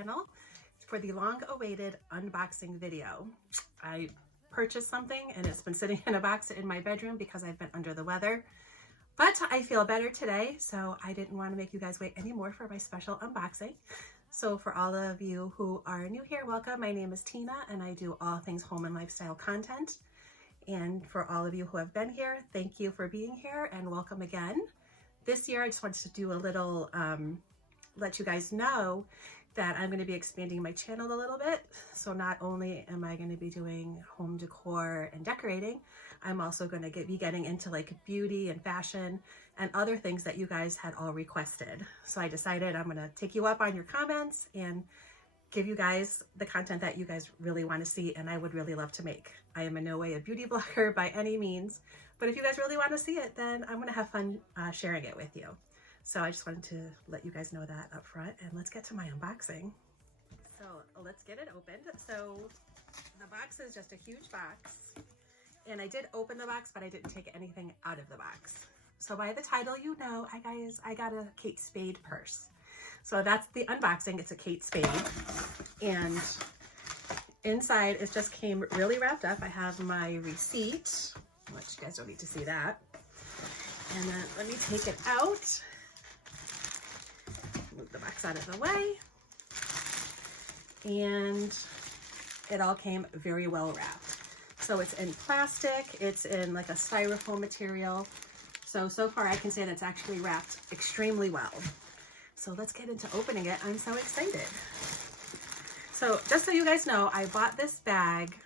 channel for the long-awaited unboxing video. I purchased something and it's been sitting in a box in my bedroom because I've been under the weather, but I feel better today, so I didn't want to make you guys wait anymore for my special unboxing. So for all of you who are new here, welcome. My name is Tina and I do all things home and lifestyle content. And for all of you who have been here, thank you for being here and welcome again. This year I just wanted to do a little, let you guys know that I'm going to be expanding my channel a little bit. So not only am I going to be doing home decor and decorating, I'm also going to be getting into like beauty and fashion and other things that you guys had all requested. So I decided I'm going to take you up on your comments and give you guys the content that you guys really want to see and I would really love to make. I am in no way a beauty blogger by any means, but if you guys really want to see it, then I'm going to have fun sharing it with you. So I just wanted to let you guys know that up front, and let's get to my unboxing. So let's get it opened. So the box is just a huge box, and I did open the box, but I didn't take anything out of the box. So by the title, you know, I got a Kate Spade purse. So that's the unboxing. It's a Kate Spade, and inside it just came really wrapped up. I have my receipt, which you guys don't need to see that. And then let me take it out. Move the box out of the way. And it all came very well wrapped. So it's in plastic, it's in like a styrofoam material. So far I can say that it's actually wrapped extremely well. So let's get into opening it. I'm so excited. So just so you guys know, I bought this bag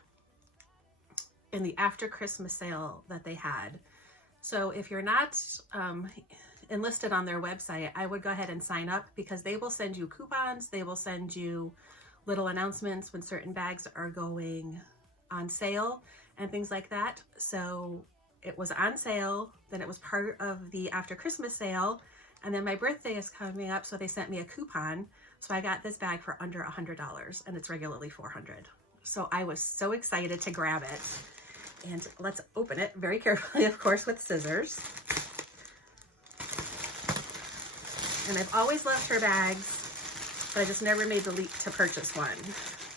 in the after Christmas sale that they had. So if you're not enlisted on their website, I would go ahead and sign up because they will send you coupons. They will send you little announcements when certain bags are going on sale and things like that. So it was on sale, then it was part of the after Christmas sale, and then my birthday is coming up, so they sent me a coupon. So I got this bag for under $100 and it's regularly $400. So I was so excited to grab it. And let's open it very carefully, of course, with scissors. And I've always loved her bags, but I just never made the leap to purchase one.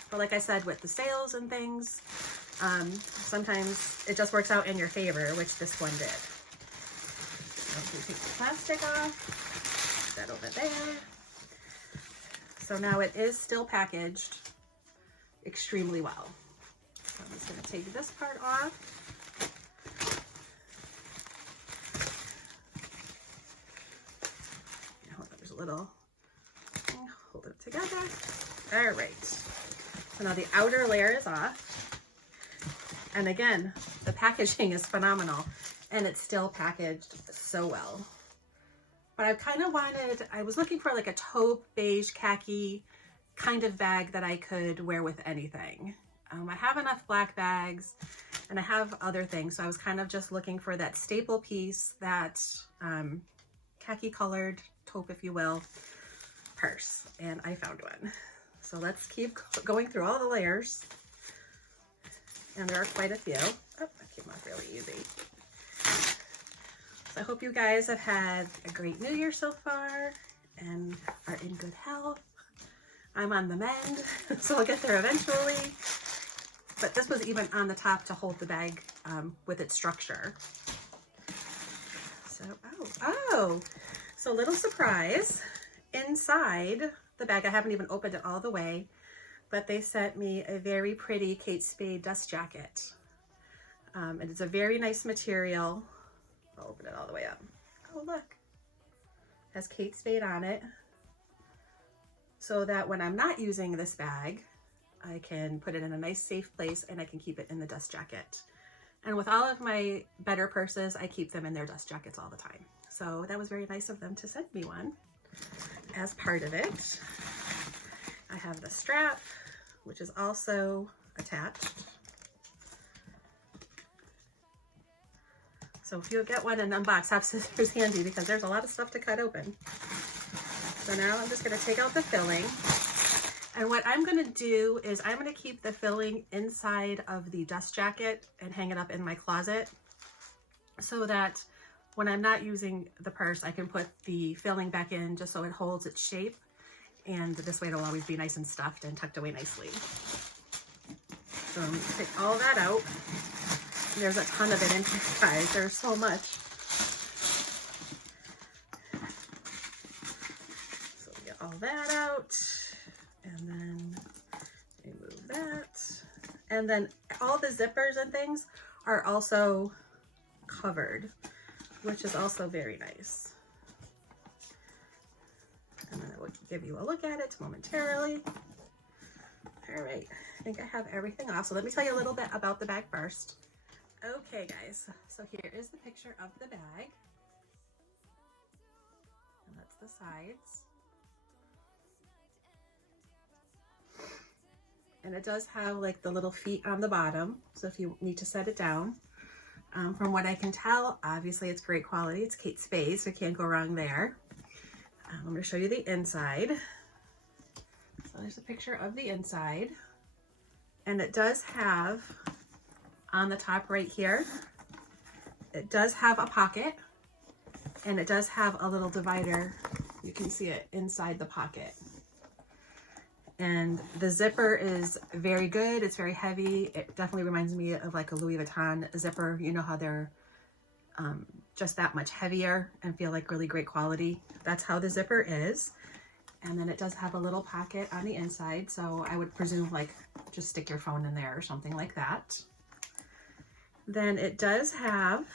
But like I said, with the sales and things, sometimes it just works out in your favor, which this one did. So we take the plastic off, put that over there. So now it is still packaged extremely well. So I'm just going to take this part off. Hold on, there's a little, hold it together. All right. So now the outer layer is off. And again, the packaging is phenomenal and it's still packaged so well. But I was looking for like a taupe, beige, khaki kind of bag that I could wear with anything. I have enough black bags and I have other things. So I was kind of just looking for that staple piece, that khaki colored taupe, if you will, purse. And I found one. So let's keep going through all the layers. And there are quite a few. Oh, that came off really easy. So I hope you guys have had a great New Year so far and are in good health. I'm on the mend, so I'll get there eventually. But this was even on the top to hold the bag with its structure. So, so little surprise. Inside the bag, I haven't even opened it all the way, but they sent me a very pretty Kate Spade dust jacket. And it's a very nice material. I'll open it all the way up. Oh, look. It has Kate Spade on it. So that when I'm not using this bag, I can put it in a nice safe place and I can keep it in the dust jacket. And with all of my better purses, I keep them in their dust jackets all the time. So that was very nice of them to send me one as part of it. I have the strap, which is also attached. So if you get one and unbox, have scissors handy because there's a lot of stuff to cut open. So now I'm just going to take out the filling. And what I'm going to do is I'm going to keep the filling inside of the dust jacket and hang it up in my closet so that when I'm not using the purse, I can put the filling back in just so it holds its shape and this way it'll always be nice and stuffed and tucked away nicely. So I'm going to take all that out. There's a ton of it in here, guys. There's so much. So we get all that out, and then remove that. And then all the zippers and things are also covered, which is also very nice. And then I will give you a look at it momentarily. All right, I think I have everything off. So let me tell you a little bit about the bag first. Okay, guys, so here is the picture of the bag. And that's the sides. And it does have like the little feet on the bottom, so if you need to set it down. From what I can tell, obviously it's great quality. It's Kate Spade, so you can't go wrong there. I'm going to show you the inside. So there's a picture of the inside. And it does have, on the top right here, it does have a pocket. And it does have a little divider. You can see it inside the pocket. And the zipper is very good. It's very heavy. It definitely reminds me of like a Louis Vuitton zipper. You know how they're just that much heavier and feel like really great quality. That's how the zipper is. And then it does have a little pocket on the inside. So I would presume like just stick your phone in there or something like that. Then it does have,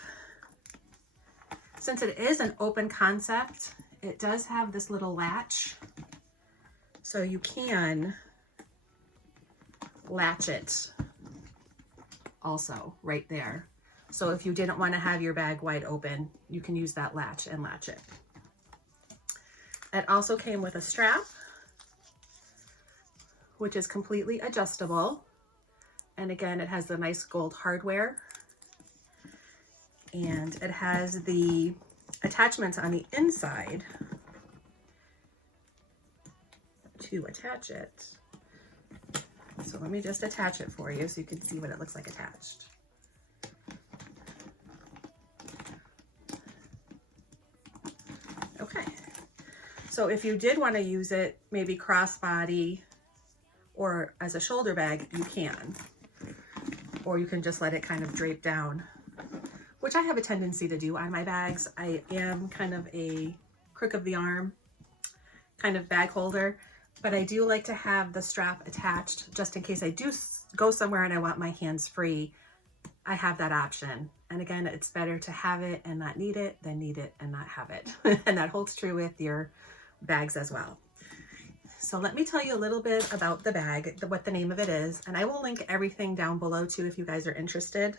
since it is an open concept, it does have this little latch. So you can latch it also right there. So if you didn't want to have your bag wide open, you can use that latch and latch it. It also came with a strap, which is completely adjustable. And again, it has the nice gold hardware. And it has the attachments on the inside to attach it. So let me just attach it for you so you can see what it looks like attached. Okay, so if you did want to use it maybe crossbody or as a shoulder bag, you can. Or you can just let it kind of drape down, which I have a tendency to do on my bags. I am kind of a crook of the arm kind of bag holder. But I do like to have the strap attached just in case I do go somewhere and I want my hands free. I have that option. And again, it's better to have it and not need it than need it and not have it. And that holds true with your bags as well. So let me tell you a little bit about the bag, what the name of it is. And I will link everything down below too if you guys are interested.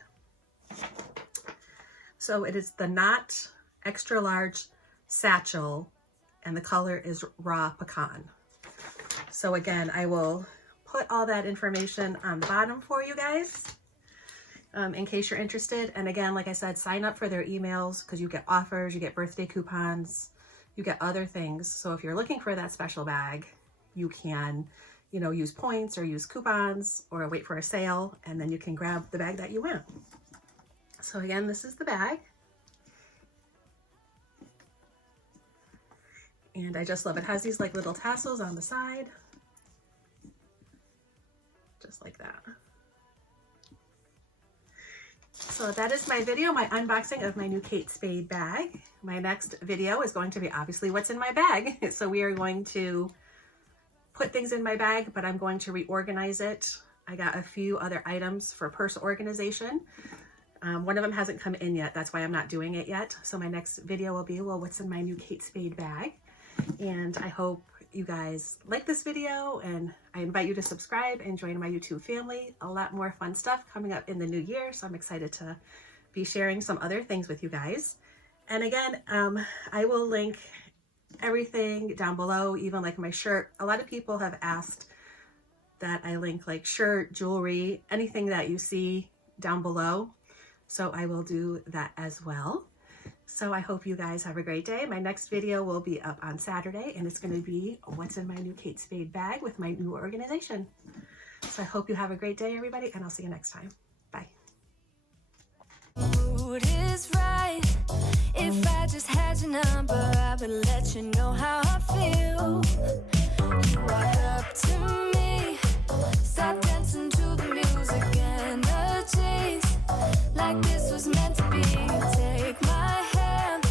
So it is the Knot Extra Large Satchel and the color is Raw Pecan. So again, I will put all that information on the bottom for you guys in case you're interested. And again, like I said, sign up for their emails because you get offers, you get birthday coupons, you get other things. So if you're looking for that special bag, you can, you know, use points or use coupons or wait for a sale, and then you can grab the bag that you want. So again, this is the bag. And I just love it. It has these like little tassels on the side. Just like that. So that is my video, my unboxing of my new Kate Spade bag. My next video is going to be obviously what's in my bag. So we are going to put things in my bag, but I'm going to reorganize it. I got a few other items for purse organization. One of them hasn't come in yet. That's why I'm not doing it yet. So my next video will be, well, what's in my new Kate Spade bag? And I hope you guys like this video, and I invite you to subscribe and join my YouTube family. A lot more fun stuff coming up in the new year, so I'm excited to be sharing some other things with you guys. And again, I will link everything down below, even like my shirt. A lot of people have asked that I link like shirt, jewelry, anything that you see down below. So I will do that as well. So I hope you guys have a great day. My next video will be up on Saturday, and it's going to be what's in my new Kate Spade bag with my new organization. So I hope you have a great day, everybody, and I'll see you next time. Bye. Mood is right. If I just had your number, I would let you know how I feel. You walk up to me, start dancing to the music, energies like this was meant to be. Take my hand,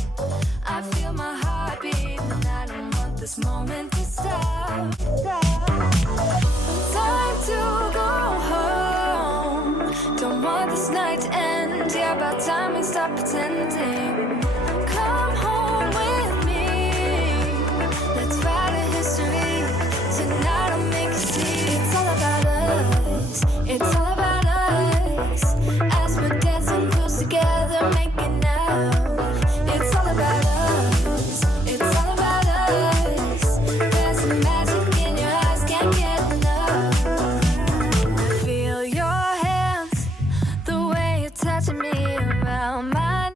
I feel my heart beat, and I don't want this moment to stop. Time to go home, don't want this night to end. Yeah, about time we stop pretending.